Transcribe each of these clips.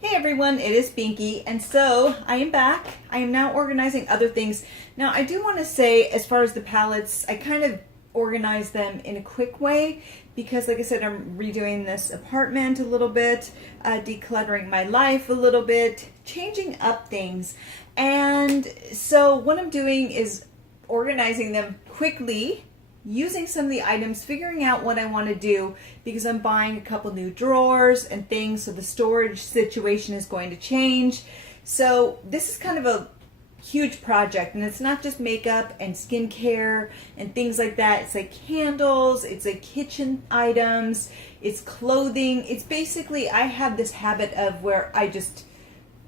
Hey everyone, it is Binky, and so I am back. I am now organizing other things. Now I do want to say, as far as the palettes, I kind of organize them in a quick way because, like I said, I'm redoing this apartment a little bit, decluttering my life a little bit, changing up things. And so what I'm doing is organizing them quickly, using some of the items, figuring out what I want to do because I'm buying a couple new drawers and things, so the storage situation is going to change. So this is kind of a huge project, and it's not just makeup and skincare and things like that. It's like candles, it's like kitchen items, it's clothing. It's basically, I have this habit of where I just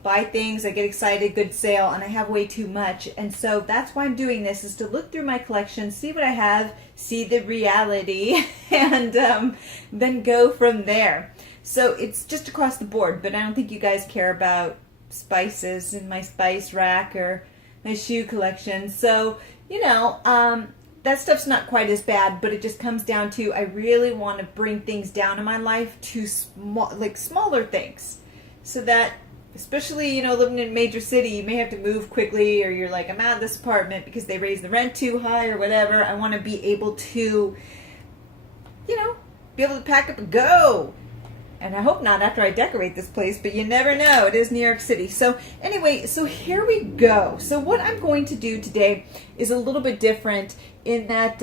buy things, I get excited, good sale, and I have way too much. And so that's why I'm doing this, is to look through my collection, see what I have, see the reality, and then go from there. So it's just across the board, but I don't think you guys care about spices in my spice rack or my shoe collection. So, that stuff's not quite as bad, but it just comes down to I really want to bring things down in my life to smaller things, so that, especially, living in a major city, you may have to move quickly, or you're like, I'm out of this apartment because they raised the rent too high or whatever. I want to be able to, be able to pack up and go. And I hope not after I decorate this place, but you never know. It is New York City. So anyway, so here we go. So what I'm going to do today is a little bit different in that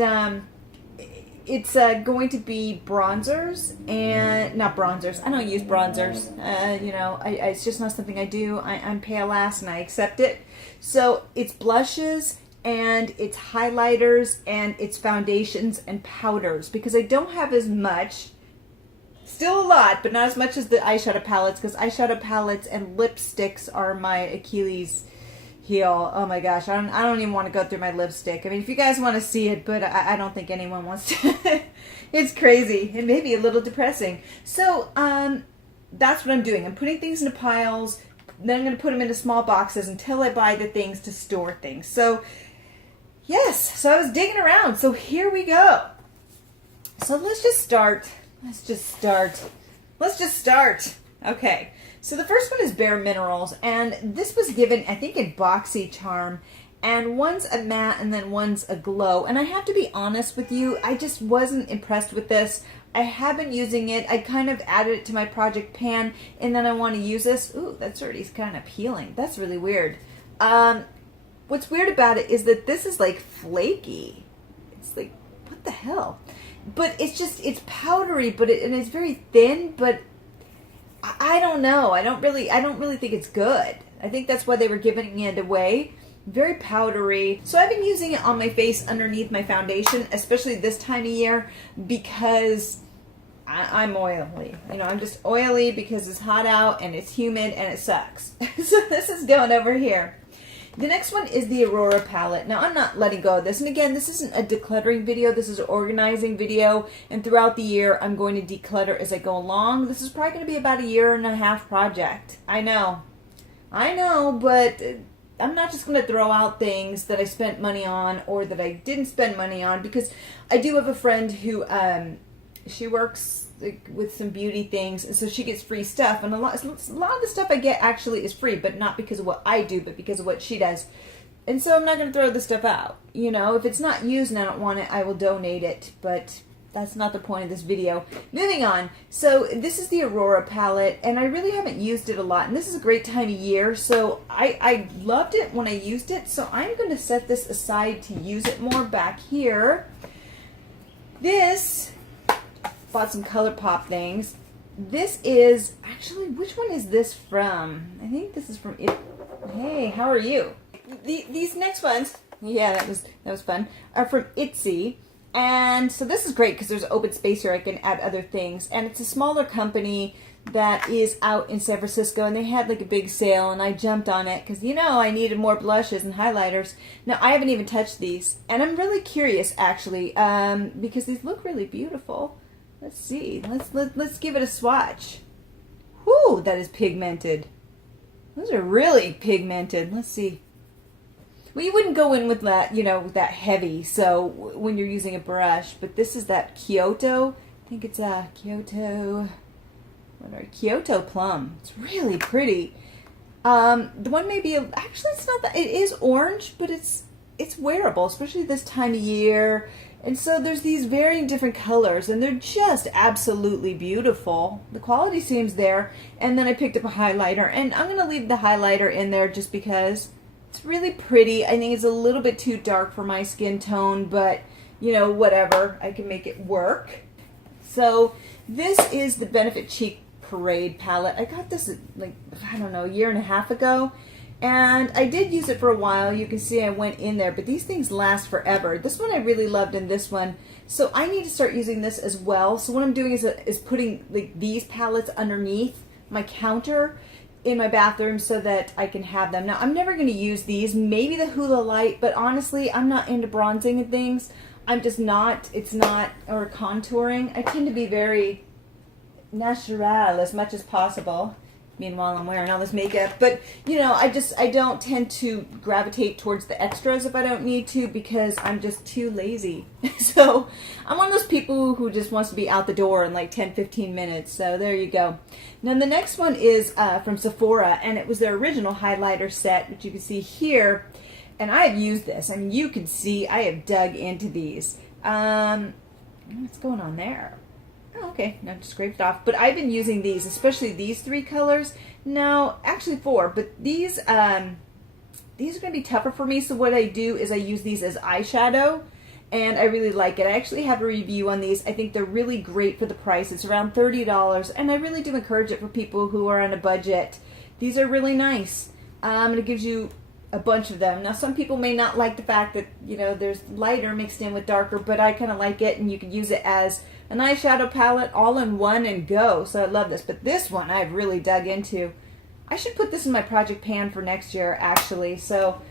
it's going to be bronzers, and not bronzers. I don't use bronzers. It's just not something I do. I'm pale ass and I accept it. So it's blushes and it's highlighters and it's foundations and powders, because I don't have as much. Still a lot, but not as much as the eyeshadow palettes, because eyeshadow palettes and lipsticks are my Achilles heel. Oh my gosh, I don't even want to go through my lipstick. I mean, if you guys want to see it, but I don't think anyone wants to. It's crazy and maybe a little depressing. So that's what I'm doing. I'm putting things into piles, then I'm going to put them into small boxes until I buy the things to store things. So yes, so I was digging around. So here we go. So let's just start. Okay. So the first one is Bare Minerals, and this was given, I think, in Boxy Charm, and one's a matte and then one's a glow. And I have to be honest with you, I just wasn't impressed with this. I have been using it. I kind of added it to my project pan, and then I want to use this. Ooh, that's already kind of peeling. That's really weird. What's weird about it is that this is like flaky. It's like, what the hell? But it's powdery, and it's very thin, but I don't know. I don't really think it's good. I think that's why they were giving it away. Very powdery. So I've been using it on my face underneath my foundation, especially this time of year, because I'm oily. I'm just oily because it's hot out and it's humid and it sucks. So this is going over here. The next one is the Aurora palette. Now, I'm not letting go of this. And again, this isn't a decluttering video. This is an organizing video. And throughout the year, I'm going to declutter as I go along. This is probably going to be about a 1.5 year project. I know, but I'm not just going to throw out things that I spent money on or that I didn't spend money on, because I do have a friend who, she works with some beauty things, and so she gets free stuff, and a lot of the stuff I get actually is free, but not because of what I do, but because of what she does. And so I'm not going to throw the stuff out. If it's not used and I don't want it, I will donate it, but that's not the point of this video. Moving on. So this is the Aurora palette, and I really haven't used it a lot, and this is a great time of year, so I loved it when I used it, so I'm going to set this aside to use it more back here. Bought some ColourPop things. This is, actually, which one is this from? I think this is from it. Hey, how are you? These next ones, yeah, that was fun, are from Etsy. And so this is great because there's open space here. I can add other things. And it's a smaller company that is out in San Francisco, and they had like a big sale, and I jumped on it because, I needed more blushes and highlighters. Now, I haven't even touched these, and I'm really curious, actually, because these look really beautiful. Let's see. Let's give it a swatch. Whoo, that is pigmented. Those are really pigmented. Let's see. Well, you wouldn't go in with that, that heavy, so when you're using a brush, but this is that Kyoto. I think it's Kyoto. what are Kyoto Plum. It's really pretty. The one may be, actually it's not that, it is orange, but it's wearable, especially this time of year. And so there's these varying different colors, and they're just absolutely beautiful. The quality seems there. And then I picked up a highlighter, and I'm going to leave the highlighter in there just because it's really pretty. I think it's a little bit too dark for my skin tone, but you know, whatever. I can make it work. So this is the Benefit Cheek Parade palette. I got this like, I don't know, a year and a half ago. And I did use it for a while. You can see I went in there, but these things last forever. This one I really loved, and this one. So I need to start using this as well. So what I'm doing is putting like these palettes underneath my counter in my bathroom so that I can have them. Now I'm never going to use these, maybe the Hula Light, but honestly I'm not into bronzing and things. I'm just not, it's not, or contouring. I tend to be very natural as much as possible. Meanwhile, I'm wearing all this makeup, but you know, I don't tend to gravitate towards the extras if I don't need to, because I'm just too lazy. So I'm one of those people who just wants to be out the door in like 10-15 minutes. So there you go. Now the next one is from Sephora, and it was their original highlighter set, which you can see here. And I have used this. I mean, you can see I have dug into these. What's going on there? Oh, okay, now just scraped it off. But I've been using these, especially these three colors. No, actually four, but these are going to be tougher for me. So what I do is I use these as eyeshadow, and I really like it. I actually have a review on these. I think they're really great for the price. It's around $30, and I really do encourage it for people who are on a budget. These are really nice. And it gives you a bunch of them. Now some people may not like the fact that, you know, there's lighter mixed in with darker, but I kind of like it, and you can use it as an eyeshadow palette all in one and go. So I love this. But this one I've really dug into. I should put this in my project pan for next year actually. So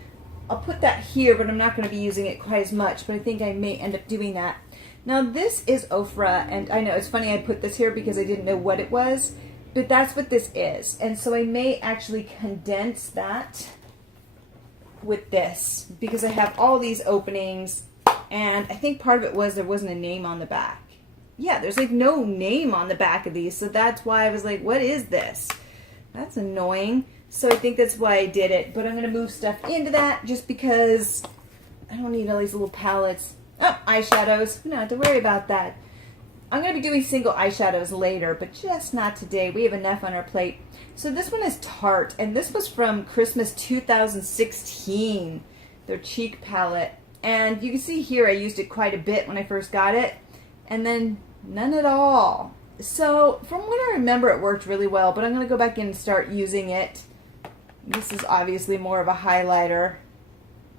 I'll put that here, but I'm not going to be using it quite as much, but I think I may end up doing that. Now this is Ofra, and I know it's funny I put this here because I didn't know what it was, but that's what this is. And so I may actually condense that with this because I have all these openings, and I think part of it was there wasn't a name on the back. Yeah, there's like no name on the back of these, so that's why I was like, what is this? That's annoying. So I think that's why I did it, but I'm going to move stuff into that just because I don't need all these little palettes. Oh, eyeshadows. We don't have to worry about that. I'm going to be doing single eyeshadows later, but just not today. We have enough on our plate. So this one is Tarte, and this was from Christmas 2016, their cheek palette. And you can see here I used it quite a bit when I first got it, and then none at all. So from what I remember, it worked really well, but I'm going to go back in and start using it. This is obviously more of a highlighter.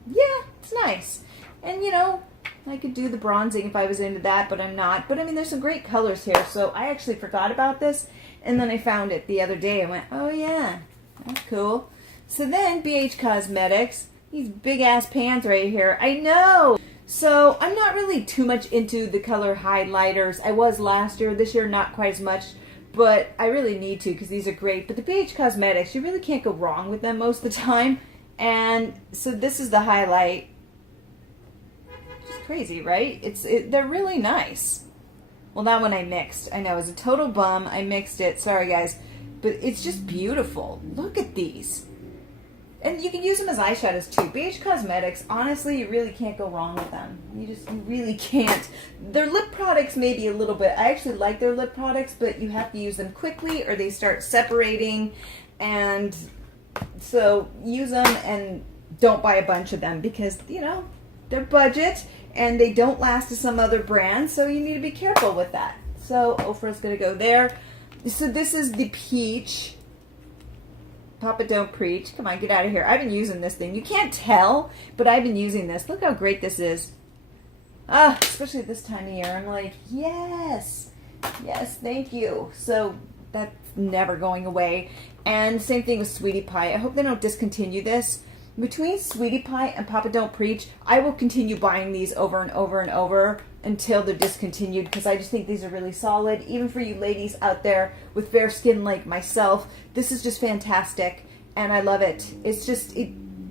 Yeah, it's nice. And you know, I could do the bronzing if I was into that, but I'm not. But I mean, there's some great colors here, so I actually forgot about this, and then I found it the other day and went, oh yeah, that's cool. So then BH Cosmetics, these big ass pans right here. I know! So I'm not really too much into the color highlighters. I was last year. This year not quite as much, but I really need to because these are great. But the BH Cosmetics, you really can't go wrong with them most of the time. And so this is the highlight. It's crazy, right? They're really nice. Well, that one I mixed. I know, it was a total bum. I mixed it. Sorry, guys. But it's just beautiful. Look at these. And you can use them as eyeshadows too. BH Cosmetics, honestly, you really can't go wrong with them. You really can't. Their lip products maybe a little bit. I actually like their lip products, but you have to use them quickly or they start separating. And so use them and don't buy a bunch of them because, you know, they're budget and they don't last to some other brands. So you need to be careful with that. So Ofra's going to go there. So this is the Peach. Papa Don't Preach. Come on, get out of here. I've been using this thing. You can't tell, but I've been using this. Look how great this is. Ah, especially this time of year. I'm like, yes. Yes, thank you. So that's never going away. And same thing with Sweetie Pie. I hope they don't discontinue this. Between Sweetie Pie and Papa Don't Preach, I will continue buying these over and over and over until they're discontinued because I just think these are really solid. Even for you ladies out there with fair skin like myself, this is just fantastic and I love it. It's just,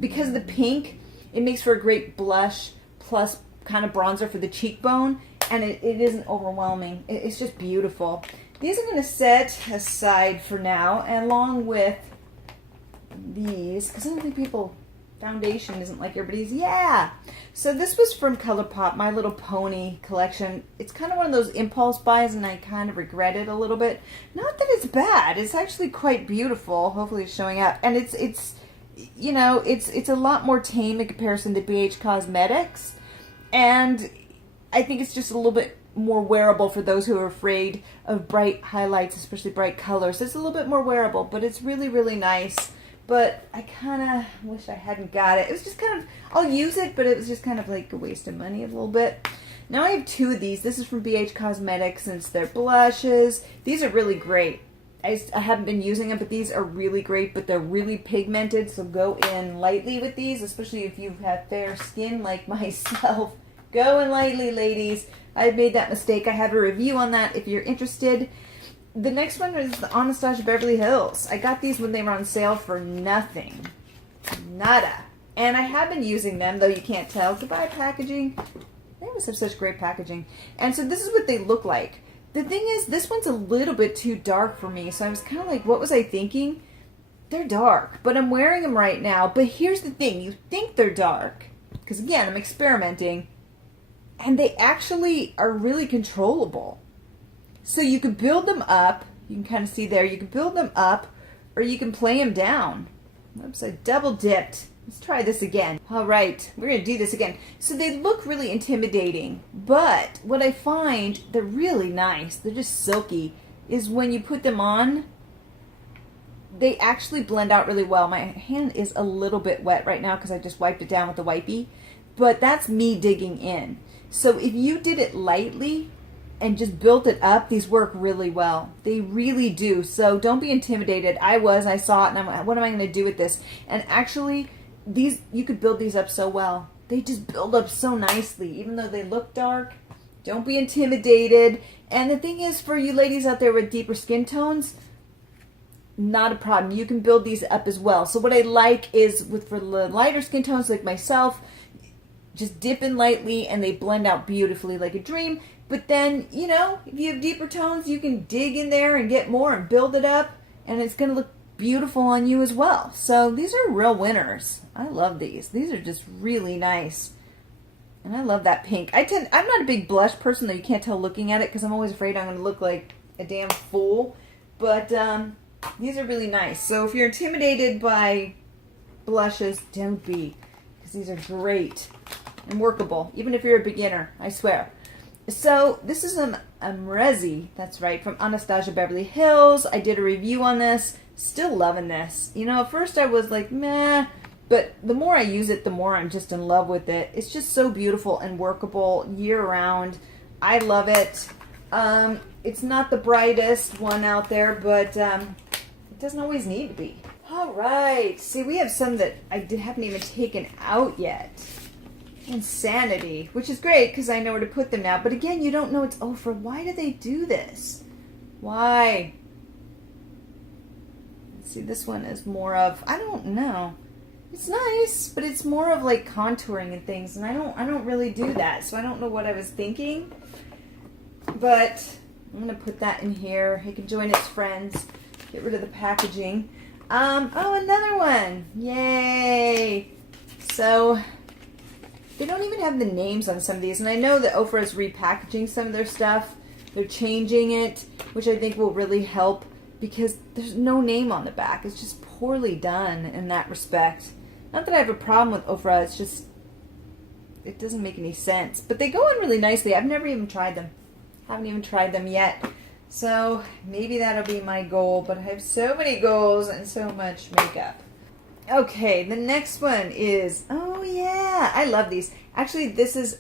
because of the pink, it makes for a great blush plus kind of bronzer for the cheekbone, and it isn't overwhelming. It's just beautiful. these I'm going to set aside for now, along with these, because I don't think foundation isn't like everybody's. Yeah! So this was from ColourPop, My Little Pony collection. It's kind of one of those impulse buys, and I kind of regret it a little bit. Not that it's bad. It's actually quite beautiful. Hopefully it's showing up. And it's you know, it's a lot more tame in comparison to BH Cosmetics. And I think it's just a little bit more wearable for those who are afraid of bright highlights, especially bright colors. It's a little bit more wearable, but it's really, really nice. But I kind of wish I hadn't got it. It was just kind of, I'll use it, but it was just kind of like a waste of money a little bit. Now I have two of these. This is from BH Cosmetics, and it's their blushes. These are really great. I haven't been using them, but these are really great, but they're really pigmented, so go in lightly with these, especially if you have fair skin like myself. Go in lightly, ladies. I've made that mistake. I have a review on that if you're interested. The next one is the Anastasia Beverly Hills. I got these when they were on sale for nothing. Nada. And I have been using them, though you can't tell. Goodbye, packaging. They always have such great packaging. And so this is what they look like. The thing is, this one's a little bit too dark for me. So I was kind of like, what was I thinking? They're dark, but I'm wearing them right now. But here's the thing. You think they're dark. Because again, I'm experimenting. And they actually are really controllable. So you can build them up. You can kind of see there. You can build them up, or you can play them down. Oops, I double dipped. Let's try this again. All right, we're going to do this again. So they look really intimidating, but what I find, they're really nice. They're just silky. Is when you put them on, they actually blend out really well. My hand is a little bit wet right now because I just wiped it down with the wipey, but that's me digging in. So if you did it lightly and just built it up, these work really well. They really do. So don't be intimidated. I saw it, and I'm like, what am I going to do with this? And actually, these, you could build these up so well. They just build up so nicely, even though they look dark. Don't be intimidated. And the thing is, for you ladies out there with deeper skin tones, not a problem. You can build these up as well. So what I like is, for the lighter skin tones like myself, just dip in lightly and they blend out beautifully like a dream. But then, you know, if you have deeper tones, you can dig in there and get more and build it up, and it's going to look beautiful on you as well. So these are real winners. I love these. These are just really nice. And I love that pink. I'm not a big blush person, though you can't tell looking at it, because I'm always afraid I'm going to look like a damn fool. But these are really nice. So if you're intimidated by blushes, don't be, because these are great and workable, even if you're a beginner, I swear. So this is a Mrezi, that's right, from Anastasia Beverly Hills. I did a review on this. Still loving this. You know, at first I was like, meh, but the more I use it, the more I'm just in love with it. It's just so beautiful and workable year-round. I love it. It's not the brightest one out there, but it doesn't always need to be. All right. See, we have some that I haven't even taken out yet. Insanity, which is great because I know where to put them now. But again, you don't know it's over. Why do they do this? Why? Let's see, this one is more of, I don't know. It's nice, but it's more of like contouring and things, and I don't really do that, so I don't know what I was thinking. But I'm gonna put that in here. It can join its friends. Get rid of the packaging. Oh, another one! Yay! So they don't even have the names on some of these, and I know that Ofra is repackaging some of their stuff. They're changing it, which I think will really help, because there's no name on the back. It's just poorly done in that respect. Not that I have a problem with Ofra, it's just, it doesn't make any sense. But they go on really nicely. I've never even tried them. Haven't even tried them yet. So maybe that'll be my goal, but I have so many goals and so much makeup. Okay, the next one is, oh yeah, I love these. Actually, this is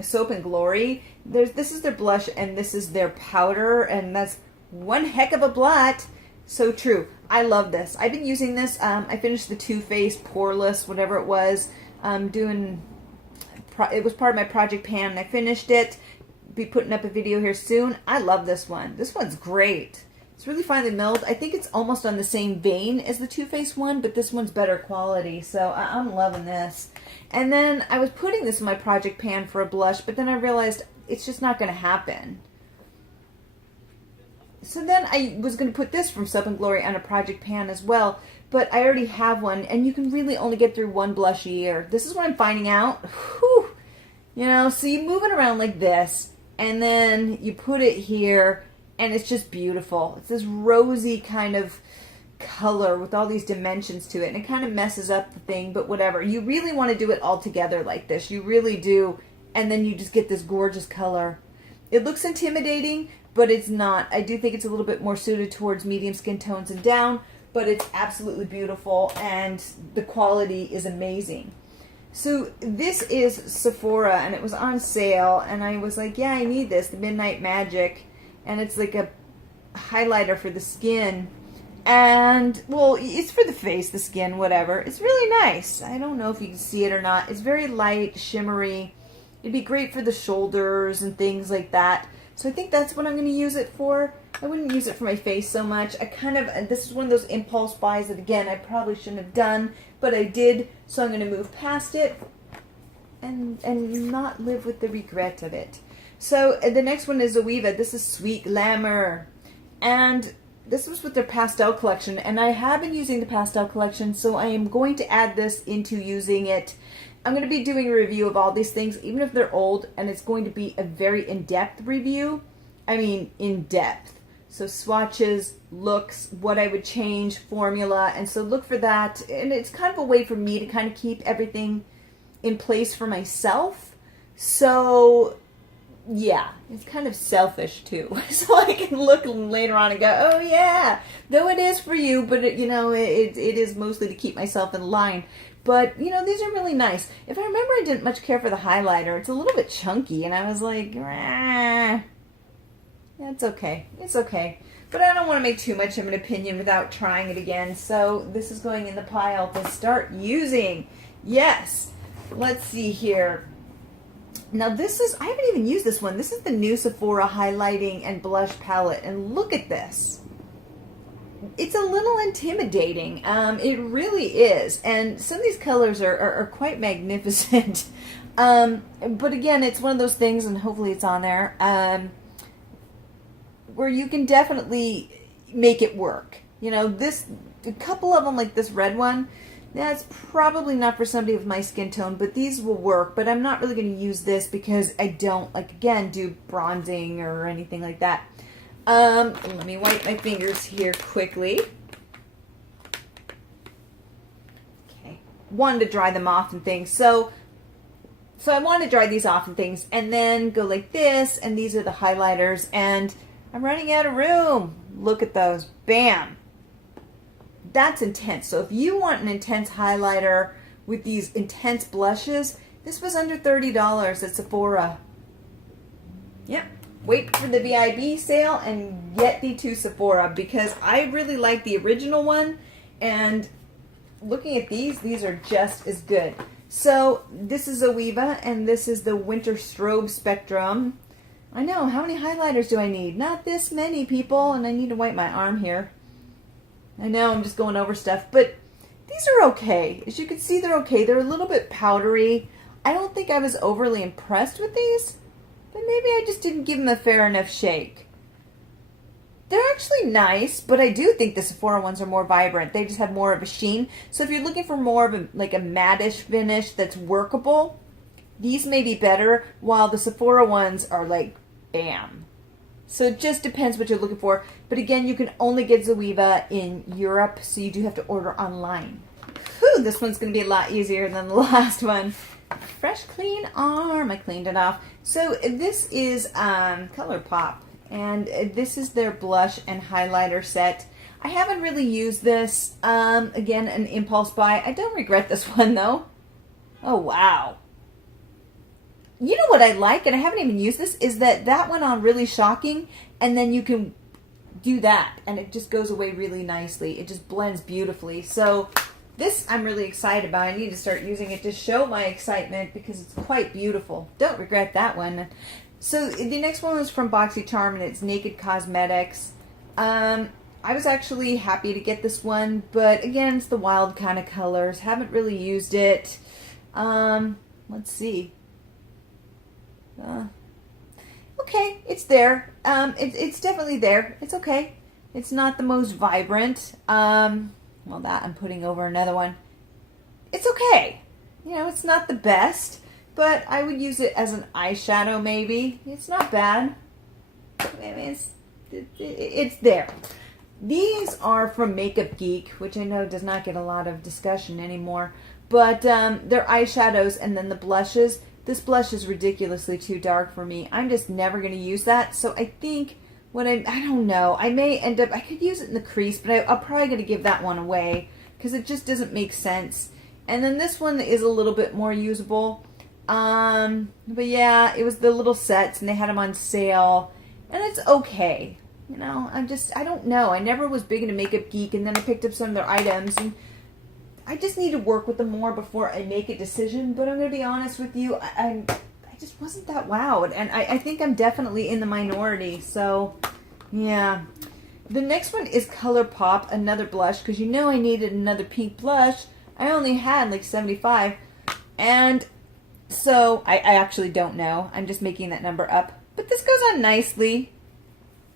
Soap and Glory. This is their blush, and this is their powder, and that's one heck of a blot. So true. I love this. I've been using this. I finished the Too Faced Poreless, whatever it was. It was part of my project pan, and I finished it. Be putting up a video here soon. I love this one. This one's great. It's really finely milled. I think it's almost on the same vein as the Too Faced one, but this one's better quality, so I'm loving this. And then I was putting this in my project pan for a blush, but then I realized it's just not going to happen. So then I was going to put this from Soap and Glory on a project pan as well, but I already have one, and you can really only get through one blush a year. This is what I'm finding out. Whew. You know, so you move it around like this, and then you put it here, and it's just beautiful. It's this rosy kind of color with all these dimensions to it, and it kind of messes up the thing, but whatever. You really want to do it all together like this. You really do, and then you just get this gorgeous color. It looks intimidating, but it's not. I do think it's a little bit more suited towards medium skin tones and down, but it's absolutely beautiful, and the quality is amazing. So this is Sephora, and it was on sale, and I was like, yeah, I need this, the Midnight Magic, and it's like a highlighter for the skin, and, well, it's for the face, the skin, whatever. It's really nice. I don't know if you can see it or not. It's very light, shimmery. It'd be great for the shoulders and things like that. So I think that's what I'm going to use it for. I wouldn't use it for my face so much. This is one of those impulse buys that, again, I probably shouldn't have done, but I did, so I'm going to move past it and not live with the regret of it. So the next one is Zoeva. This is Sweet Glamour. And this was with their pastel collection, and I have been using the pastel collection, so I am going to add this into using it. I'm going to be doing a review of all these things, even if they're old, and it's going to be a very in-depth review. I mean, in-depth. So swatches, looks, what I would change, formula, and so look for that. And it's kind of a way for me to kind of keep everything in place for myself. So, yeah, it's kind of selfish too. So I can look later on and go, oh yeah, though it is for you, but it is mostly to keep myself in line. But, you know, these are really nice. If I remember, I didn't much care for the highlighter. It's a little bit chunky, and I was like, yeah, it's okay. It's okay. But I don't want to make too much of an opinion without trying it again. So this is going in the pile to start using. Yes. Let's see here. Now this is, I haven't even used this one. This is the new Sephora highlighting and blush palette. And look at this. It's a little intimidating. It really is. And some of these colors are quite magnificent. But again, it's one of those things, and hopefully it's on there, where you can definitely make it work. You know, a couple of them, like this red one, that's probably not for somebody with my skin tone, but these will work. But I'm not really going to use this because I don't, like, again, do bronzing or anything like that. Let me wipe my fingers here quickly. Okay. Wanted to dry them off and things. So I want to dry these off and things, and then go like this, and these are the highlighters, and I'm running out of room. Look at those. Bam. That's intense. So if you want an intense highlighter with these intense blushes, this was under $30 at Sephora. Yep. Wait for the VIB sale and get thee to Sephora, because I really like the original one, and looking at these are just as good. So this is Zoeva, and this is the Winter Strobe Spectrum. I know, how many highlighters do I need? Not this many, people, and I need to wipe my arm here. I know, I'm just going over stuff, but these are okay. As you can see, they're okay. They're a little bit powdery. I don't think I was overly impressed with these, but maybe I just didn't give them a fair enough shake. They're actually nice, but I do think the Sephora ones are more vibrant. They just have more of a sheen. So if you're looking for more of a, like a matte-ish finish that's workable, these may be better, while the Sephora ones are like, bam. So it just depends what you're looking for. But again, you can only get Zoeva in Europe, so you do have to order online. Whew, this one's going to be a lot easier than the last one. Fresh, clean arm. I cleaned it off. So this is ColourPop, and this is their blush and highlighter set. I haven't really used this. Again, an impulse buy. I don't regret this one, though. Oh, wow. You know what I like, and I haven't even used this, is that went on really shocking, and then you can do that, and it just goes away really nicely. It just blends beautifully. So this I'm really excited about. I need to start using it to show my excitement because it's quite beautiful. Don't regret that one. So the next one was from BoxyCharm, and it's Naked Cosmetics. I was actually happy to get this one, but again, it's the wild kind of colors. Haven't really used it. Let's see. okay, it's there. It's definitely there. It's okay. It's not the most vibrant. Well, that I'm putting over another one. It's okay. You know, it's not the best, but I would use it as an eyeshadow maybe. It's not bad. I mean, it's there. These are from Makeup Geek, which I know does not get a lot of discussion anymore, but they're eyeshadows and then the blushes. This blush is ridiculously too dark for me. I'm just never going to use that, so I think I don't know, I may end up, I could use it in the crease, but I'm probably going to give that one away because it just doesn't make sense. And then this one is a little bit more usable. But yeah, it was the little sets and they had them on sale and it's okay. You know, I don't know. I never was big into Makeup Geek and then I picked up some of their items and I just need to work with them more before I make a decision. But I'm going to be honest with you, I just wasn't that wowed. And I think I'm definitely in the minority. So, yeah. The next one is ColourPop, another blush, because you know I needed another pink blush. I only had like 75. And so, I actually don't know. I'm just making that number up. But this goes on nicely.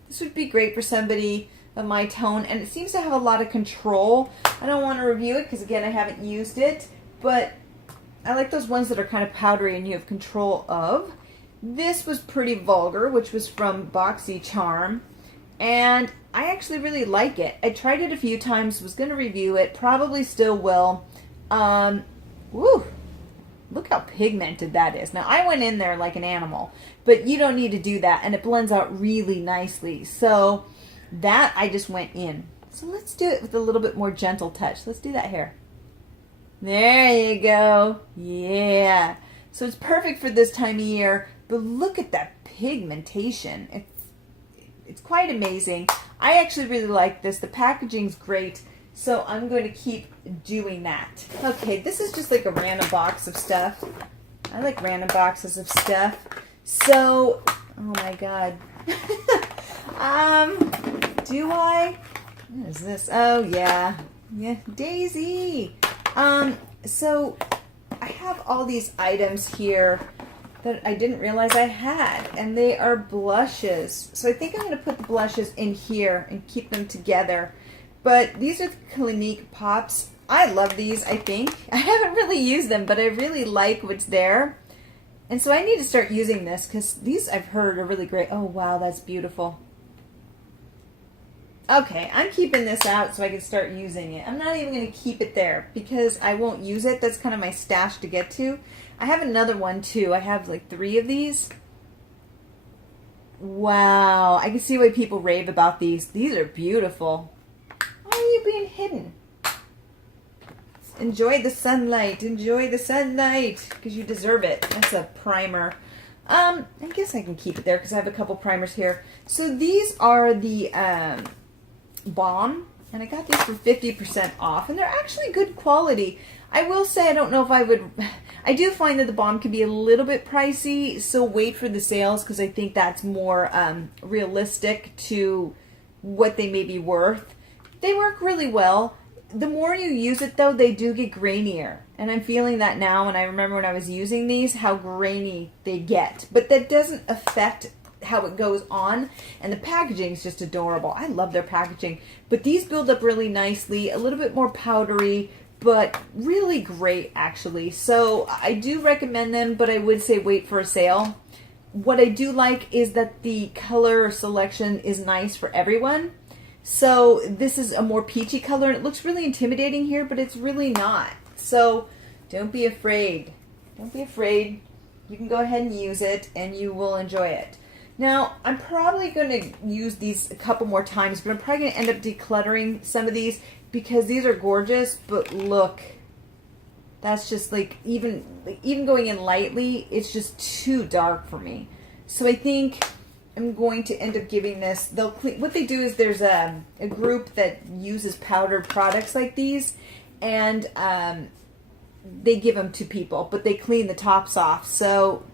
This would be great for somebody of my tone. And it seems to have a lot of control. I don't want to review it because, again, I haven't used it. But I like those ones that are kind of powdery and you have control of. This was pretty vulgar, which was from BoxyCharm. And I actually really like it. I tried it a few times, was going to review it, probably still will. Woo! Look how pigmented that is. Now, I went in there like an animal, but you don't need to do that, and it blends out really nicely. So, that I just went in. So, let's do it with a little bit more gentle touch. Let's do that here. There you go. Yeah. So, it's perfect for this time of year, but look at that pigmentation. It's quite amazing. I actually really like this. The packaging's great, so I'm going to keep doing that. Okay, this is just like a random box of stuff. I like random boxes of stuff. So, oh my God. Do I? What is this? Oh, yeah. Yeah, Daisy. So I have all these items here that I didn't realize I had, and they are blushes. So I think I'm going to put the blushes in here and keep them together. But these are the Clinique Pops. I love these, I think. I haven't really used them, but I really like what's there. And so I need to start using this because these I've heard are really great. Oh, wow, that's beautiful. Okay, I'm keeping this out so I can start using it. I'm not even going to keep it there because I won't use it. That's kind of my stash to get to. I have another one too. I have like 3 of these. Wow, I can see why people rave about these. These are beautiful. Why are you being hidden? Enjoy the sunlight. Enjoy the sunlight because you deserve it. That's a primer. I guess I can keep it there because I have a couple primers here. So these are the Balm, and I got these for 50% off, and they're actually good quality. I will say I don't know if I would. I do find that the Balm can be a little bit pricey, so wait for the sales because I think that's more realistic to what they may be worth. They work really well. The more you use it, though, they do get grainier, and I'm feeling that now. And I remember when I was using these, how grainy they get, but that doesn't affect how it goes on, and the packaging is just adorable. I love their packaging, but these build up really nicely, a little bit more powdery, but really great actually. So I do recommend them, but I would say wait for a sale. What I do like is that the color selection is nice for everyone. So this is a more peachy color, and it looks really intimidating here, but it's really not. So don't be afraid. Don't be afraid. You can go ahead and use it, and you will enjoy it. Now, I'm probably going to use these a couple more times, but I'm probably going to end up decluttering some of these because these are gorgeous, but look, that's just like, even going in lightly, it's just too dark for me. So I think I'm going to end up giving this, what they do is there's a group that uses powdered products like these, and they give them to people, but they clean the tops off. So,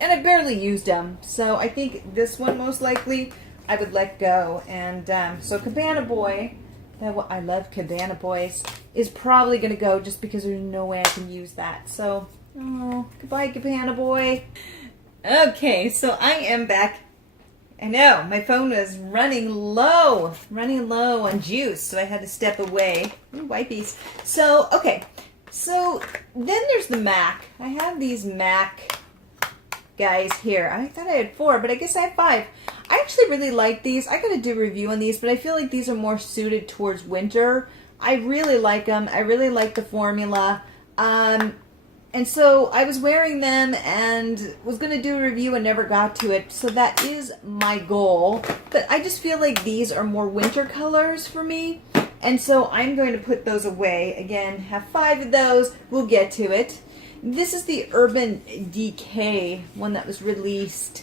and I barely used them, so I think this one most likely I would let go. And so Cabana Boy, I love Cabana Boys, is probably going to go just because there's no way I can use that. So, oh, goodbye Cabana Boy. Okay, so I am back. I know, my phone was running low on juice, so I had to step away. Ooh, wipies. So, okay, so then there's the MAC. I have these MAC guys here. I thought I had 4, but I guess I have 5. I actually really like these. I gotta do a review on these, but I feel like these are more suited towards winter. I really like them. I really like the formula. And so I was wearing them and was going to do a review and never got to it. So that is my goal. But I just feel like these are more winter colors for me. And so I'm going to put those away. Again, have 5 of those. We'll get to it. This is the Urban Decay one that was released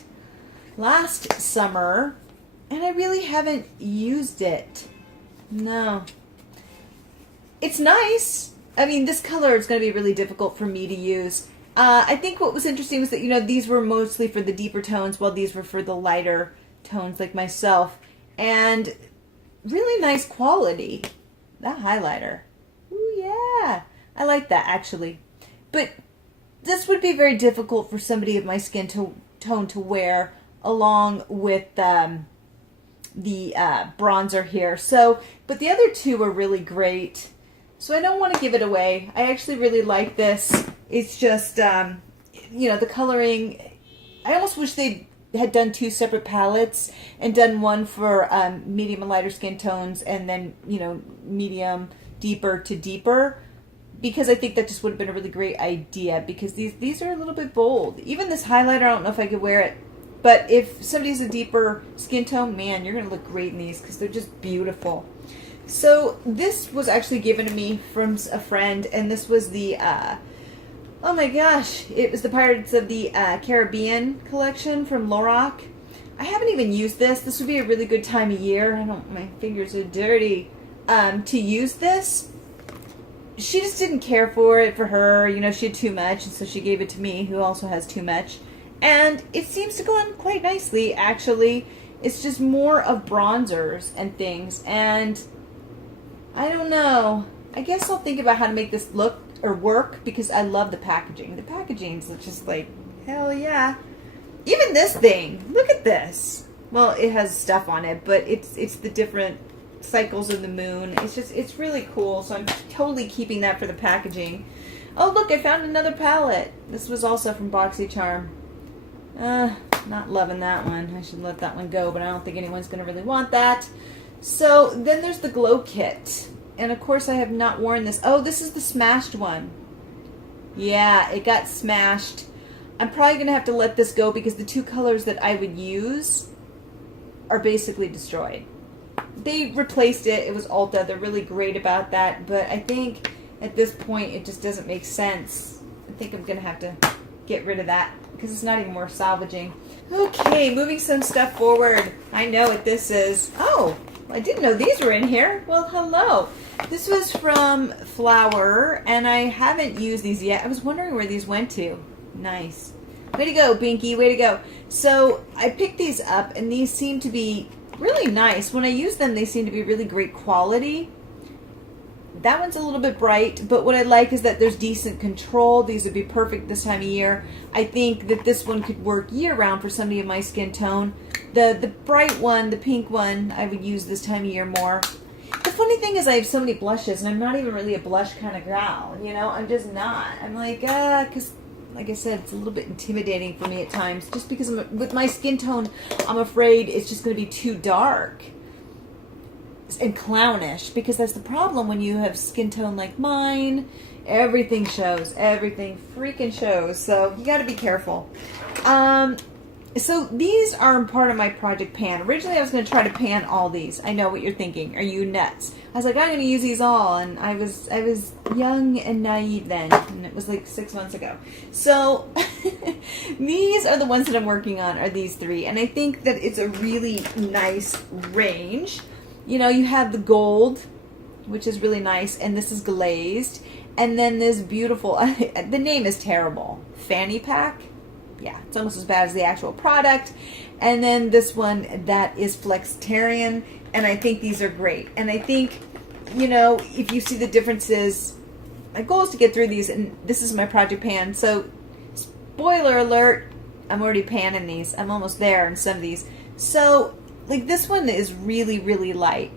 last summer. And I really haven't used it. No. It's nice. I mean, this color is going to be really difficult for me to use. I think what was interesting was that, you know, these were mostly for the deeper tones, while these were for the lighter tones like myself. And really nice quality. That highlighter. Ooh, yeah. I like that, actually. But this would be very difficult for somebody of my skin tone to wear along with the bronzer here. So, but the other two are really great. So I don't want to give it away. I actually really like this. It's just, you know, the coloring. I almost wish they had done 2 separate palettes and done one for medium and lighter skin tones and then, you know, medium, deeper to deeper. Because I think that just would have been a really great idea, because these are a little bit bold. Even this highlighter, I don't know if I could wear it. But if somebody's a deeper skin tone, man, you're going to look great in these because they're just beautiful. So this was actually given to me from a friend, and this was the, oh my gosh, it was the Pirates of the Caribbean collection from Lorac. I haven't even used this. This would be a really good time of year. My fingers are dirty, to use this. She just didn't care for it for her. You know, she had too much, and so she gave it to me, who also has too much. And it seems to go on quite nicely, actually. It's just more of bronzers and things, and I don't know. I guess I'll think about how to make this look or work, because I love the packaging. The packaging's just like, hell yeah. Even this thing, look at this. Well, it has stuff on it, but it's the different cycles of the moon. It's really cool, so I'm totally keeping that for the packaging. Oh, look, I found another palette. This was also from BoxyCharm. Not loving that one. I should let that one go, but I don't think anyone's going to really want that. So then there's the Glow Kit. And of course I have not worn this. Oh, this is the smashed one. Yeah, it got smashed. I'm probably going to have to let this go, because the 2 colors that I would use are basically destroyed. They replaced it. It was Ulta. They're really great about that. But I think at this point it just doesn't make sense. I think I'm going to have to get rid of that, because it's not even worth salvaging. Okay, moving some stuff forward. I know what this is. Oh, I didn't know these were in here. Well, hello. This was from Flower, and I haven't used these yet. I was wondering where these went to. Nice. Way to go, Binky. Way to go. So I picked these up, and these seem to be really nice. When I use them, they seem to be really great quality. That one's a little bit bright, but what I like is that there's decent control. These would be perfect this time of year. I think that this one could work year-round for somebody of my skin tone. The bright one, the pink one, I would use this time of year more. The funny thing is I have so many blushes, and I'm not even really a blush kind of gal. You know, I'm just not. I'm like, because, like I said, it's a little bit intimidating for me at times. Just because with my skin tone, I'm afraid it's just going to be too dark and clownish, because that's the problem when you have skin tone like mine. Everything shows. Everything freaking shows. So you got to be careful. So these are part of my project pan. Originally I was going to try to pan all these. I know what you're thinking. Are you nuts? I was like, I'm going to use these all, and I was young and naive then, and it was like 6 months ago. So these are the ones that I'm working on, are these 3, and I think that it's a really nice range. You know, you have the gold, which is really nice, and this is glazed, and then this beautiful, the name is terrible, fanny pack. Yeah, it's almost as bad as the actual product. And then this one that is flexitarian, and I think these are great. And I think, you know, if you see the differences, my goal is to get through these, and this is my project pan. So, spoiler alert, I'm already panning these. I'm almost there in some of these. So, like, this one is really, really light.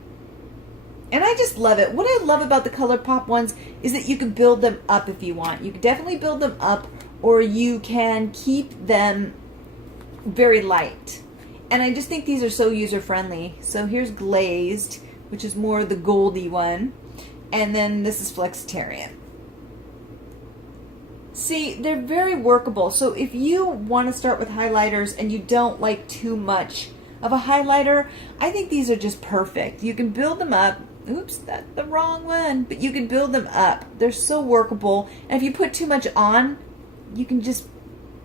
And I just love it. What I love about the ColourPop ones is that you can build them up if you want. You can definitely build them up, or you can keep them very light. And I just think these are so user-friendly. So here's Glazed, which is more the goldy one. And then this is Flexitarian. See, they're very workable. So if you want to start with highlighters and you don't like too much of a highlighter, I think these are just perfect. You can build them up. Oops, that's the wrong one. But you can build them up. They're so workable. And if you put too much on, you can just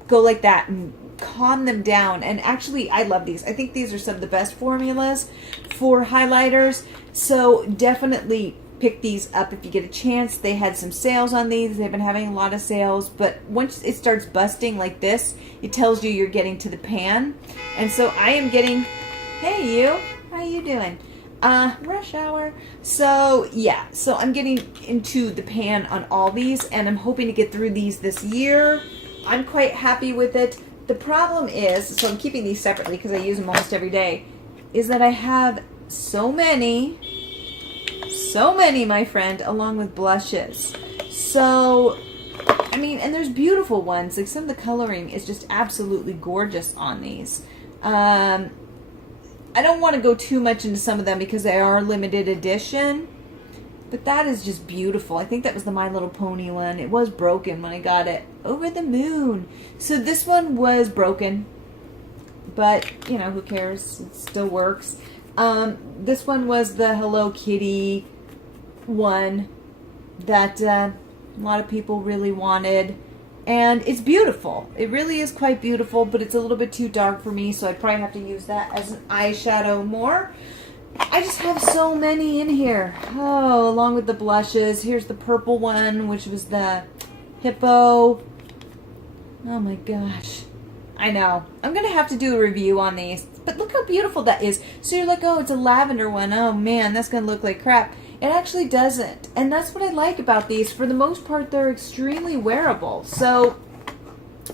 go like that and calm them down. And actually, I love these. I think these are some of the best formulas for highlighters. So definitely pick these up if you get a chance. They had some sales on these. They've been having a lot of sales. But once it starts busting like this, it tells you you're getting to the pan. And so I am getting, hey you, how you doing? Rush hour. So yeah, so I'm getting into the pan on all these, and I'm hoping to get through these this year. I'm quite happy with it. The problem is, so I'm keeping these separately because I use them almost every day, is that I have so many, my friend, along with blushes. So, I mean, and there's beautiful ones. Like, some of the coloring is just absolutely gorgeous on these. I don't want to go too much into some of them because they are limited edition, but that is just beautiful. I think that was the My Little Pony one. It was broken when I got it. Over the Moon. So this one was broken, but, you know, who cares? It still works. This one was the Hello Kitty one that a lot of people really wanted. And it's beautiful. It really is quite beautiful, but it's a little bit too dark for me, so I'd probably have to use that as an eyeshadow more. I just have so many in here. Oh, along with the blushes. Here's the purple one, which was the Hippo. Oh my gosh. I know. I'm going to have to do a review on these. But look how beautiful that is. So you're like, oh, it's a lavender one. Oh man, that's going to look like crap. It actually doesn't. And that's what I like about these. For the most part, they're extremely wearable. So,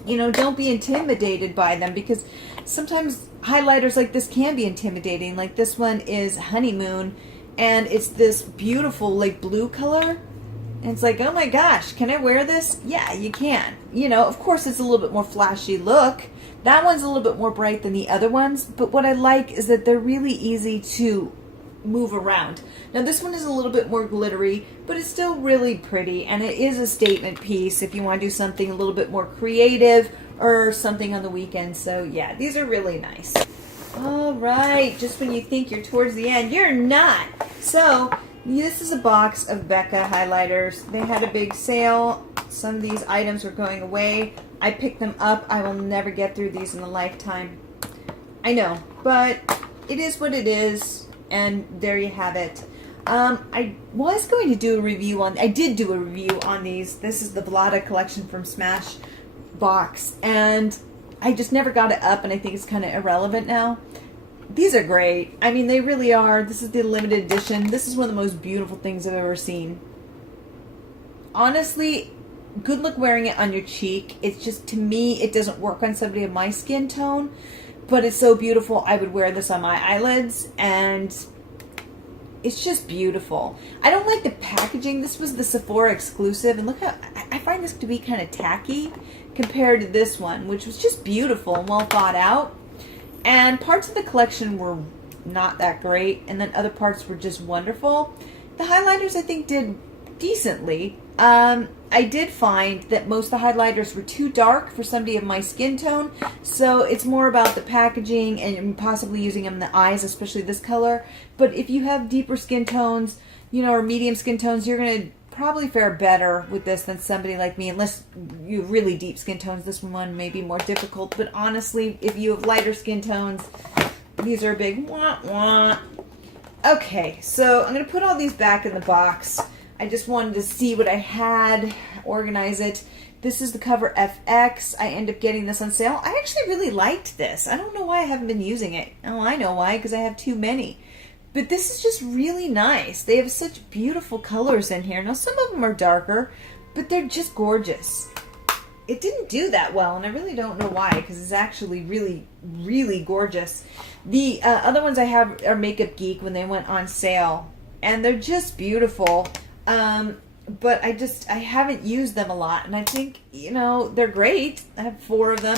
you know, don't be intimidated by them, because sometimes highlighters like this can be intimidating. Like this one is Honeymoon, and it's this beautiful like blue color. And it's like, oh my gosh, can I wear this? Yeah, you can. You know, of course it's a little bit more flashy look. That one's a little bit more bright than the other ones. But what I like is that they're really easy to move around. Now this one is a little bit more glittery, but it's still really pretty, and it is a statement piece if you want to do something a little bit more creative or something on the weekend. So yeah, these are really nice. All right, just when you think you're towards the end, you're not. So this is a box of Becca highlighters. They had a big sale. Some of these items were going away. I picked them up. I will never get through these in a lifetime. I know, but it is what it is. And there you have it. I was going to do a review on, I did do a review on these. This is the Vlada collection from Smash box, and I just never got it up, and I think it's kind of irrelevant now. These are great. I mean, they really are. This is the limited edition. This is one of the most beautiful things I've ever seen. Honestly, good luck wearing it on your cheek. It's just, to me, it doesn't work on somebody of my skin tone. But it's so beautiful. I would wear this on my eyelids, and it's just beautiful. I don't like the packaging. This was the Sephora exclusive, and look how, I find this to be kind of tacky compared to this one, which was just beautiful and well thought out. And parts of the collection were not that great, and then other parts were just wonderful. The highlighters, I think, did decently. I did find that most of the highlighters were too dark for somebody of my skin tone, so it's more about the packaging and possibly using them in the eyes, especially this color. But if you have deeper skin tones, you know, or medium skin tones, you're going to probably fare better with this than somebody like me, unless you have really deep skin tones. This one may be more difficult, but honestly, if you have lighter skin tones, these are a big wah wah. Okay, so I'm going to put all these back in the box. I just wanted to see what I had, organize it. This is the Cover FX. I end up getting this on sale. I actually really liked this. I don't know why I haven't been using it. Oh, I know why, because I have too many. But this is just really nice. They have such beautiful colors in here. Now, some of them are darker, but they're just gorgeous. it didn't do that well, and I really don't know why, because it's actually really, really gorgeous. The other ones I have are Makeup Geek when they went on sale, and they're just beautiful. But I haven't used them a lot, and I think, you know, they're great. I have 4 of them.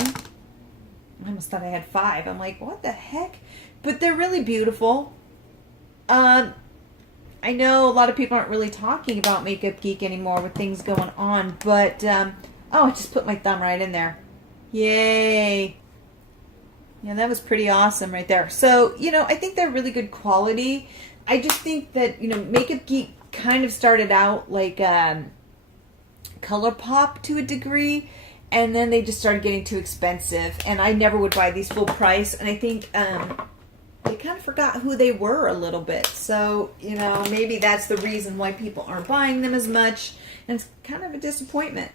I almost thought I had 5. I'm like, what the heck? But they're really beautiful. I know a lot of people aren't really talking about Makeup Geek anymore with things going on, but, oh, I just put my thumb right in there. Yay. Yeah, that was pretty awesome right there. So, you know, I think they're really good quality. I just think that, you know, Makeup Geek kind of started out like ColourPop to a degree, and then they just started getting too expensive, and I never would buy these full price, and I think they kind of forgot who they were a little bit. So, you know, maybe that's the reason why people aren't buying them as much, and it's kind of a disappointment.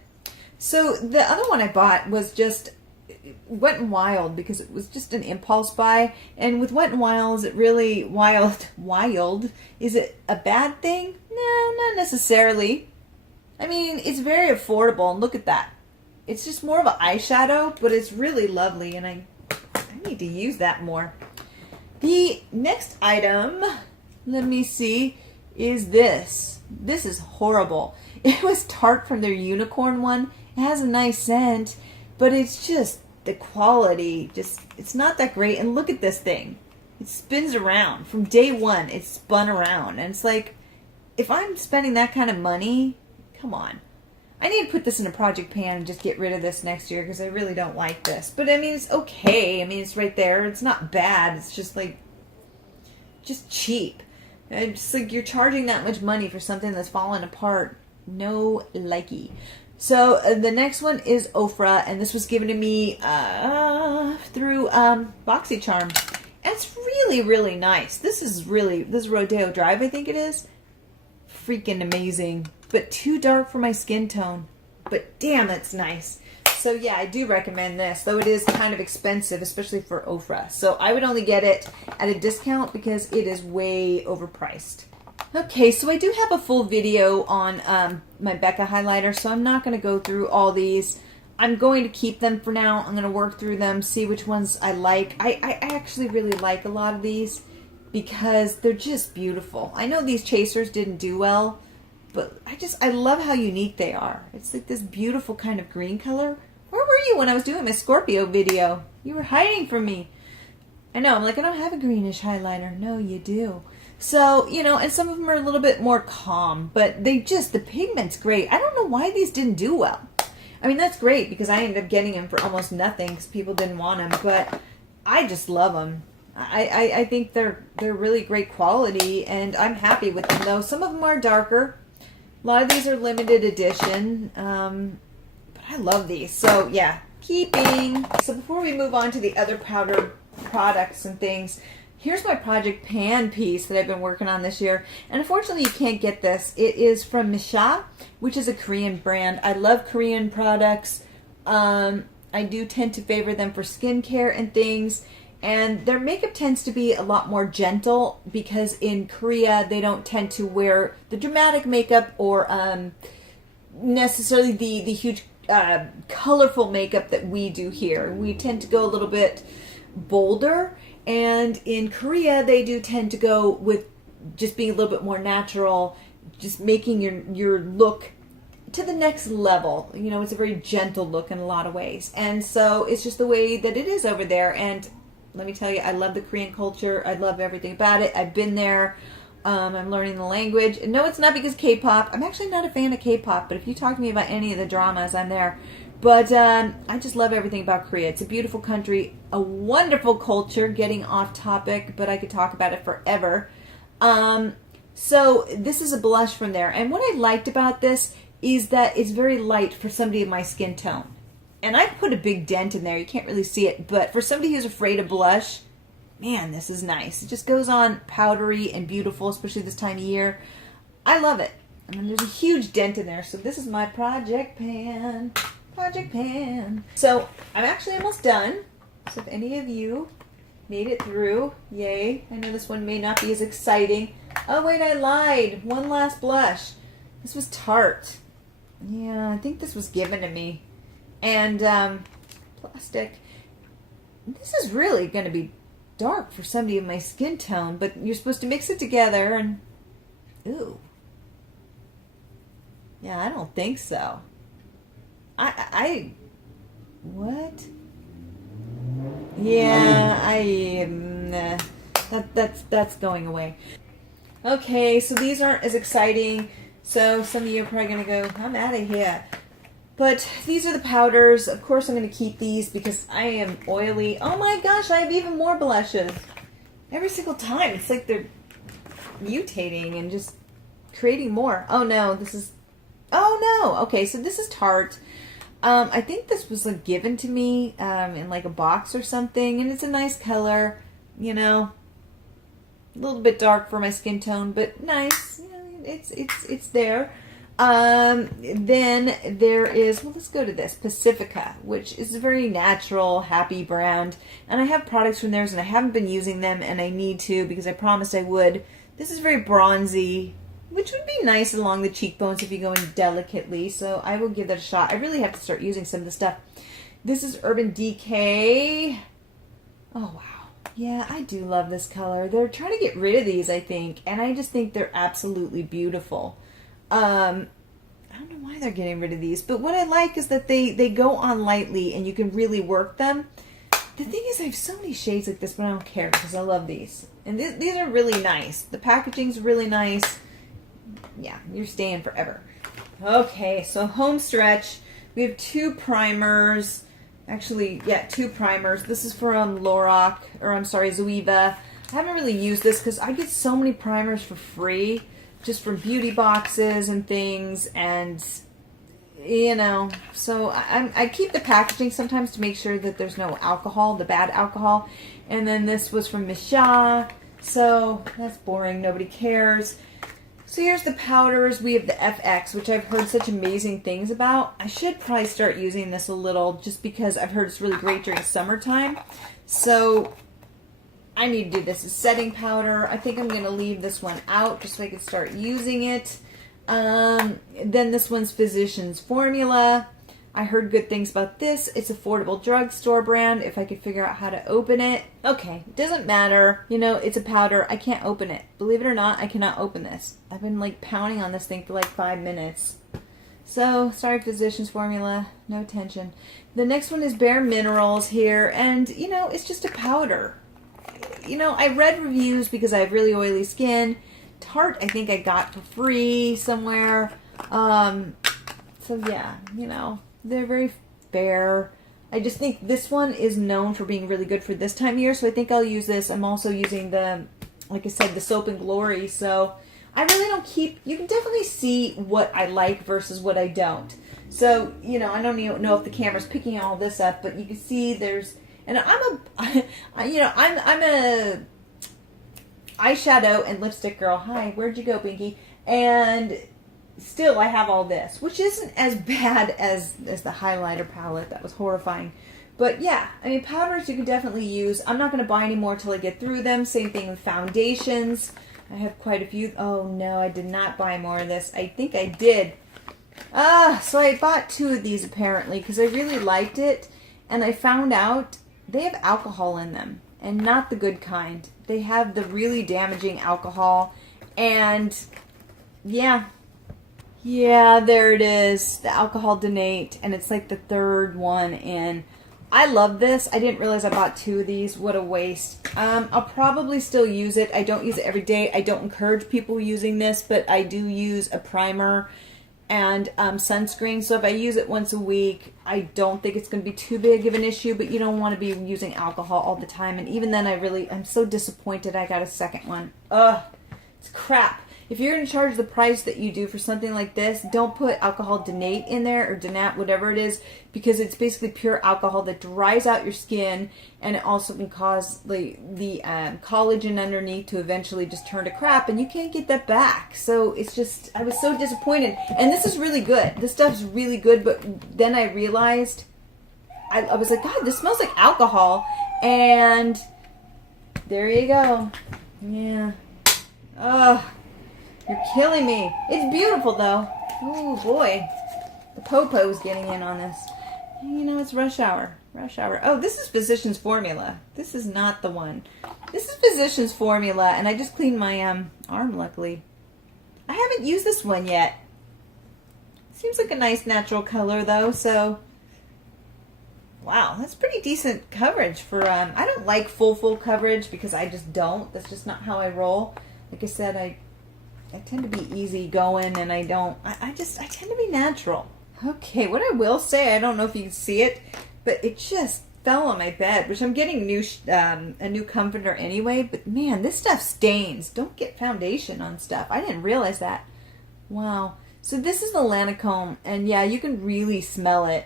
So the other one I bought was just Wet n Wild, because it was just an impulse buy. And with Wet n Wild, is it really wild? Is it a bad thing? No, not necessarily. I mean, it's very affordable, and look at that. It's just more of an eyeshadow, but it's really lovely, and I need to use that more. The next item, let me see, is this. This is horrible. It was Tarte from their unicorn one. It has a nice scent, but it's just the quality, it's not that great. And look at this thing. It spins around. From day one, it's spun around. And it's like, if I'm spending that kind of money, come on. I need to put this in a project pan and just get rid of this next year, because I really don't like this. But I mean, it's okay. I mean, it's right there. It's not bad. It's just like, just cheap. It's like you're charging that much money for something that's falling apart. No likey. So the next one is Ofra, and this was given to me through BoxyCharm. And it's really, really nice. This is Rodeo Drive, I think it is. Freaking amazing. But too dark for my skin tone. But damn, it's nice. So yeah, I do recommend this, though it is kind of expensive, especially for Ofra. So I would only get it at a discount because it is way overpriced. Okay, so I do have a full video on my Becca highlighter, so I'm not going to go through all these. I'm going to keep them for now. I'm going to work through them, see which ones I like. I actually really like a lot of these because they're just beautiful. I know these chasers didn't do well, but I love how unique they are. It's like this beautiful kind of green color. Where were you when I was doing my Scorpio video? You were hiding from me. I know, I'm like, I don't have a greenish highlighter. No, you do. So, you know, and some of them are a little bit more calm, but the pigment's great. I don't know why these didn't do well. I mean, that's great because I ended up getting them for almost nothing because people didn't want them, but I just love them. I think they're really great quality, and I'm happy with them, though. Some of them are darker. A lot of these are limited edition, but I love these. So, yeah, keeping. So before we move on to the other powder products and things, here's my project pan piece that I've been working on this year. And unfortunately, you can't get this. It is from Misha, which is a Korean brand. I love Korean products. I do tend to favor them for skincare and things. And their makeup tends to be a lot more gentle because in Korea, they don't tend to wear the dramatic makeup or necessarily the huge colorful makeup that we do here. We tend to go a little bit bolder. And in Korea, they do tend to go with just being a little bit more natural, just making your look to the next level. You know, it's a very gentle look in a lot of ways. And so it's just the way that it is over there. And let me tell you, I love the Korean culture. I love everything about it. I've been there. I'm learning the language. And no, it's not because K-pop. I'm actually not a fan of K-pop, but if you talk to me about any of the dramas, I'm there. But I just love everything about Korea. It's a beautiful country, a wonderful culture, getting off topic, but I could talk about it forever. So this is a blush from there. And what I liked about this is that it's very light for somebody of my skin tone. And I put a big dent in there. You can't really see it. But for somebody who's afraid of blush, man, this is nice. It just goes on powdery and beautiful, especially this time of year. I love it. And then there's a huge dent in there. So this is my project pan. Project pan. So I'm actually almost done. So if any of you made it through, yay. I know this one may not be as exciting. Oh wait, I lied. One last blush. This was Tarte. Yeah, I think this was given to me. and plastic. This is really going to be dark for somebody of my skin tone, but you're supposed to mix it together and, ooh. Yeah, I don't think so. What? Yeah, that's going away. Okay, so these aren't as exciting. So some of you are probably going to go, I'm out of here. But these are the powders. Of course I'm going to keep these because I am oily. Oh my gosh, I have even more blushes. Every single time. It's like they're mutating and just creating more. Oh no, this is... Oh no! Okay, so this is Tarte. I think this was like given to me in like a box or something. And it's a nice color. You know, a little bit dark for my skin tone, but nice. You know, it's there. Then there is, well, let's go to this, Pacifica, which is a very natural, happy brand. And I have products from theirs and I haven't been using them and I need to because I promised I would. This is very bronzy, which would be nice along the cheekbones if you go in delicately. So I will give that a shot. I really have to start using some of the stuff. This is Urban Decay. Oh, wow. Yeah, I do love this color. They're trying to get rid of these, I think. And I just think they're absolutely beautiful. I don't know why they're getting rid of these, but what I like is that they go on lightly and you can really work them. The thing is, I have so many shades like this, but I don't care because I love these. And these are really nice. The packaging's really nice. Yeah, you're staying forever. Okay, so home stretch. We have two primers. Actually, yeah, two primers. This is from Lorac, or I'm sorry, Zoeva. I haven't really used this because I get so many primers for free. Just from beauty boxes and things, and you know, so I keep the packaging sometimes to make sure that there's no alcohol, the bad alcohol. And then this was from Misha, so that's boring, nobody cares. So here's the powders. We have the FX, which I've heard such amazing things about. I should probably start using this a little just because I've heard it's really great during summertime. So I need to do this as setting powder. I think I'm going to leave this one out just so I can start using it. Then this one's Physicians Formula. I heard good things about this. It's affordable drugstore brand if I could figure out how to open it. Okay, doesn't matter. You know, it's a powder. I can't open it. Believe it or not, I cannot open this. I've been like pounding on this thing for like 5 minutes. So, sorry Physicians Formula. No attention. The next one is Bare Minerals here. And, you know, it's just a powder. You know, I read reviews because I have really oily skin. Tarte, I think I got for free somewhere. So yeah, you know, they're very fair. I just think this one is known for being really good for this time of year, so I think I'll use this. I'm also using the, like I said, the Soap and Glory, so I really don't keep, you can definitely see what I like versus what I don't. So, you know, I don't even know if the camera's picking all this up, but you can see there's, and I'm a eyeshadow and lipstick girl. Hi, where'd you go, Binky? And still I have all this, which isn't as bad as the highlighter palette. That was horrifying. But yeah, I mean, powders you can definitely use. I'm not going to buy any more till I get through them. Same thing with foundations. I have quite a few. Oh no, I did not buy more of this. I think I did. So I bought 2 of these apparently because I really liked it. And I found out they have alcohol in them, and not the good kind. They have the really damaging alcohol, and yeah, there it is, the alcohol donate, and it's like the 3rd one in. I love this. I didn't realize I bought 2 of these. What a waste. I'll probably still use it. I don't use it every day. I don't encourage people using this, but I do use a primer and sunscreen. So if I use it once a week, I don't think it's going to be too big of an issue, but you don't want to be using alcohol all the time. And even then, I'm so disappointed I got a second one. Ugh, it's crap. If you're in charge of the price that you do for something like this, don't put alcohol donate in there, or donat, whatever it is, because it's basically pure alcohol that dries out your skin, and it also can cause the collagen underneath to eventually just turn to crap, and you can't get that back. So it's just, I was so disappointed. And this is really good. This stuff's really good, but then I realized, I was like, God, this smells like alcohol, and there you go. Yeah. Ugh. You're killing me. It's beautiful, though. Oh, boy. The popo's getting in on this. You know, it's rush hour. Rush hour. Oh, this is Physicians Formula. This is not the one. This is Physicians Formula, and I just cleaned my arm, luckily. I haven't used this one yet. Seems like a nice natural color, though, so... Wow, that's pretty decent coverage for... I don't like full coverage because I just don't. That's just not how I roll. Like I said, I tend to be easy going, and I don't... I tend to be natural. Okay, what I will say, I don't know if you can see it, but it just fell on my bed, which I'm getting a new comforter anyway, but man, this stuff stains. Don't get foundation on stuff. I didn't realize that. Wow. So this is the Lancome, and yeah, you can really smell it.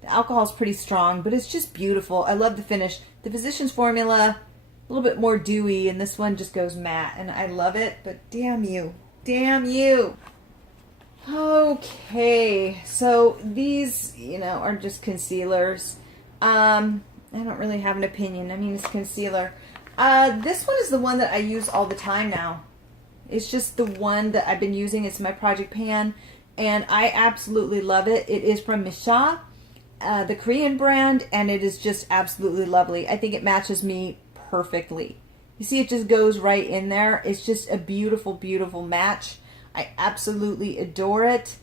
The alcohol is pretty strong, but it's just beautiful. I love the finish. The Physicians Formula, a little bit more dewy, and this one just goes matte, and I love it, but damn you. Damn you. Okay, so these, you know, are just concealers. I don't really have an opinion. I mean, it's concealer. This one is the one that I use all the time now. It's just the one that I've been using. It's my Project Pan, and I absolutely love it. It is from Misha, the Korean brand, and it is just absolutely lovely. I think it matches me perfectly. You see, it just goes right in there. It's just a beautiful, beautiful match. I absolutely adore it.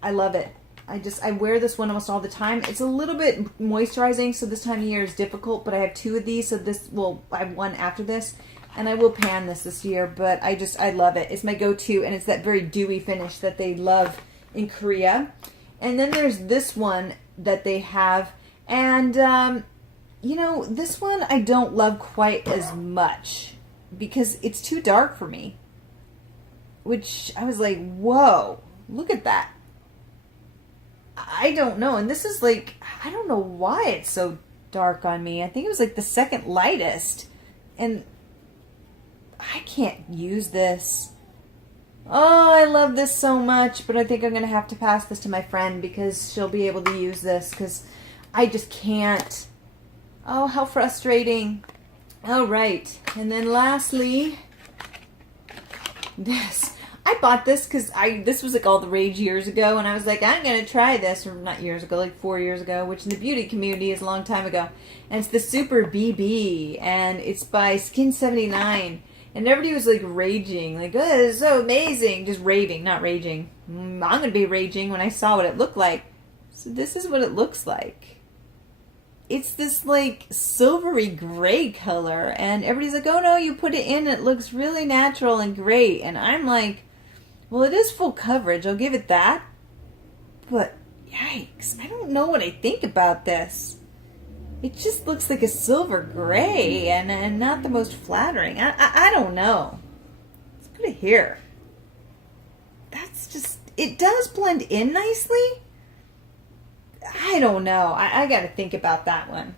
I love it. I wear this one almost all the time. It's a little bit moisturizing, so this time of year is difficult, but I have two of these, so I have one after this, and I will pan this year, but I love it. It's my go-to, and it's that very dewy finish that they love in Korea. And then there's this one that they have, and, you know, this one I don't love quite as much because it's too dark for me. Which I was like, whoa, look at that. I don't know. And this is like, I don't know why it's so dark on me. I think it was like the second lightest. And I can't use this. Oh, I love this so much. But I think I'm going to have to pass this to my friend because she'll be able to use this because I just can't. Oh, how frustrating. All right. And then lastly, this. I bought this because this was like all the rage years ago, and I was like, I'm going to try this, or not years ago, like 4 years ago, which in the beauty community is a long time ago. And it's the Super BB, and it's by Skin 79. And everybody was like raging, like, oh, it's so amazing. Just raving, not raging. I'm going to be raging when I saw what it looked like. So this is what it looks like. It's this like silvery gray color, and everybody's like, oh no, you put it in, it looks really natural and great. And I'm like, well, it is full coverage, I'll give it that. But yikes, I don't know what I think about this. It just looks like a silver gray and not the most flattering. I don't know. Let's put it here. That's just, it does blend in nicely. I don't know. I got to think about that one.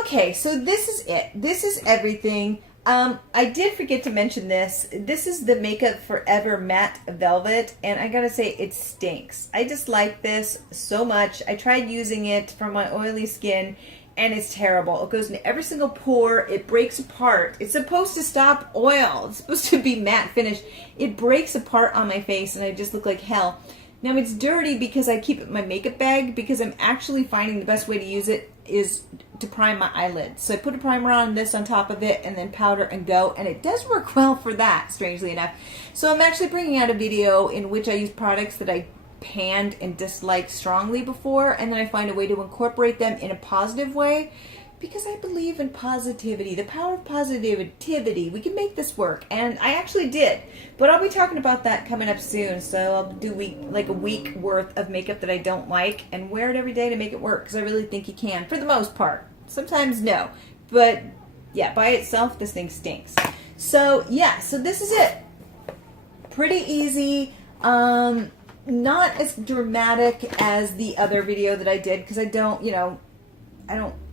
Okay, so this is it. This is everything. I did forget to mention this. This is the Makeup Forever Matte Velvet, and I gotta say, it stinks. I just like this so much. I tried using it for my oily skin, and it's terrible. It goes into every single pore. It breaks apart. It's supposed to stop oil. It's supposed to be matte finish. It breaks apart on my face, and I just look like hell. Now, it's dirty because I keep it in my makeup bag because I'm actually finding the best way to use it is to prime my eyelids. So I put a primer on this on top of it and then powder and go, and it does work well for that, strangely enough. So I'm actually bringing out a video in which I use products that I panned and disliked strongly before, and then I find a way to incorporate them in a positive way because I believe in positivity, the power of positivity. We can make this work, and I actually did. But I'll be talking about that coming up soon, so I'll do a week worth of makeup that I don't like and wear it every day to make it work because I really think you can, for the most part. Sometimes no, but yeah, by itself, this thing stinks. So yeah, so this is it. Pretty easy. Not as dramatic as the other video that I did because I don't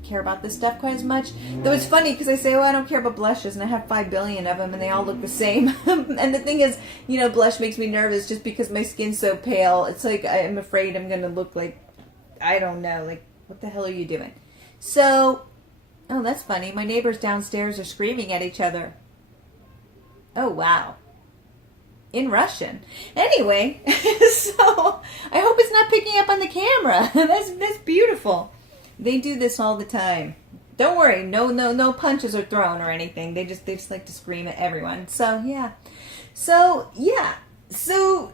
care about this stuff quite as much. Though it's funny because I say, oh, I don't care about blushes, and I have 5 billion of them, and they all look the same. And the thing is, blush makes me nervous just because my skin's so pale. It's like I'm afraid I'm going to look like, I don't know, like, what the hell are you doing? So, oh, that's funny. My neighbors downstairs are screaming at each other. Oh, wow. in Russian. Anyway, so I hope it's not picking up on the camera. That's beautiful. They do this all the time. Don't worry, no punches are thrown or anything. They just like to scream at everyone. So yeah. So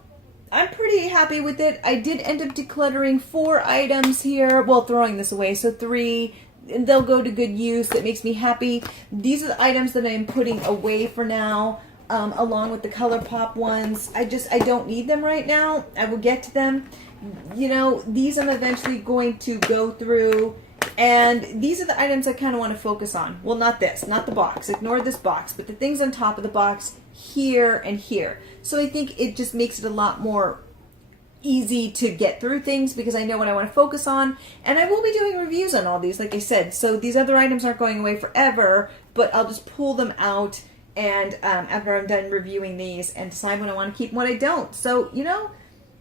I'm pretty happy with it. I did end up decluttering 4 items here. Well, throwing this away. So 3, and they'll go to good use. That makes me happy. These are the items that I'm putting away for now, along with the ColourPop ones. I don't need them right now. I will get to them. You know, these I'm eventually going to go through. And these are the items I kind of want to focus on. Well, not this, not the box. Ignore this box, but the things on top of the box here and here. So I think it just makes it a lot more easy to get through things because I know what I want to focus on. And I will be doing reviews on all these, like I said. So these other items aren't going away forever, but I'll just pull them out and after I'm done reviewing these and decide what I want to keep and what I don't. So, you know,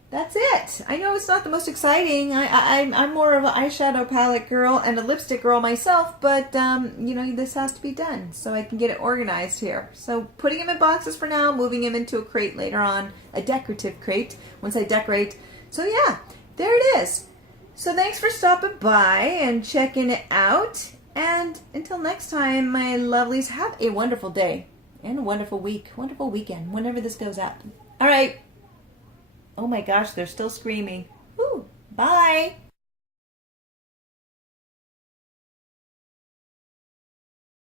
that's it. I know it's not the most exciting. I'm more of an eyeshadow palette girl and a lipstick girl myself, but you know, this has to be done so I can get it organized here. So putting them in boxes for now, moving them into a crate later on, a decorative crate once I decorate. So yeah, there it is. So thanks for stopping by and checking it out. And until next time, my lovelies, have a wonderful day and a wonderful week, wonderful weekend, whenever this goes out. All right. Oh my gosh, they're still screaming. Woo, bye.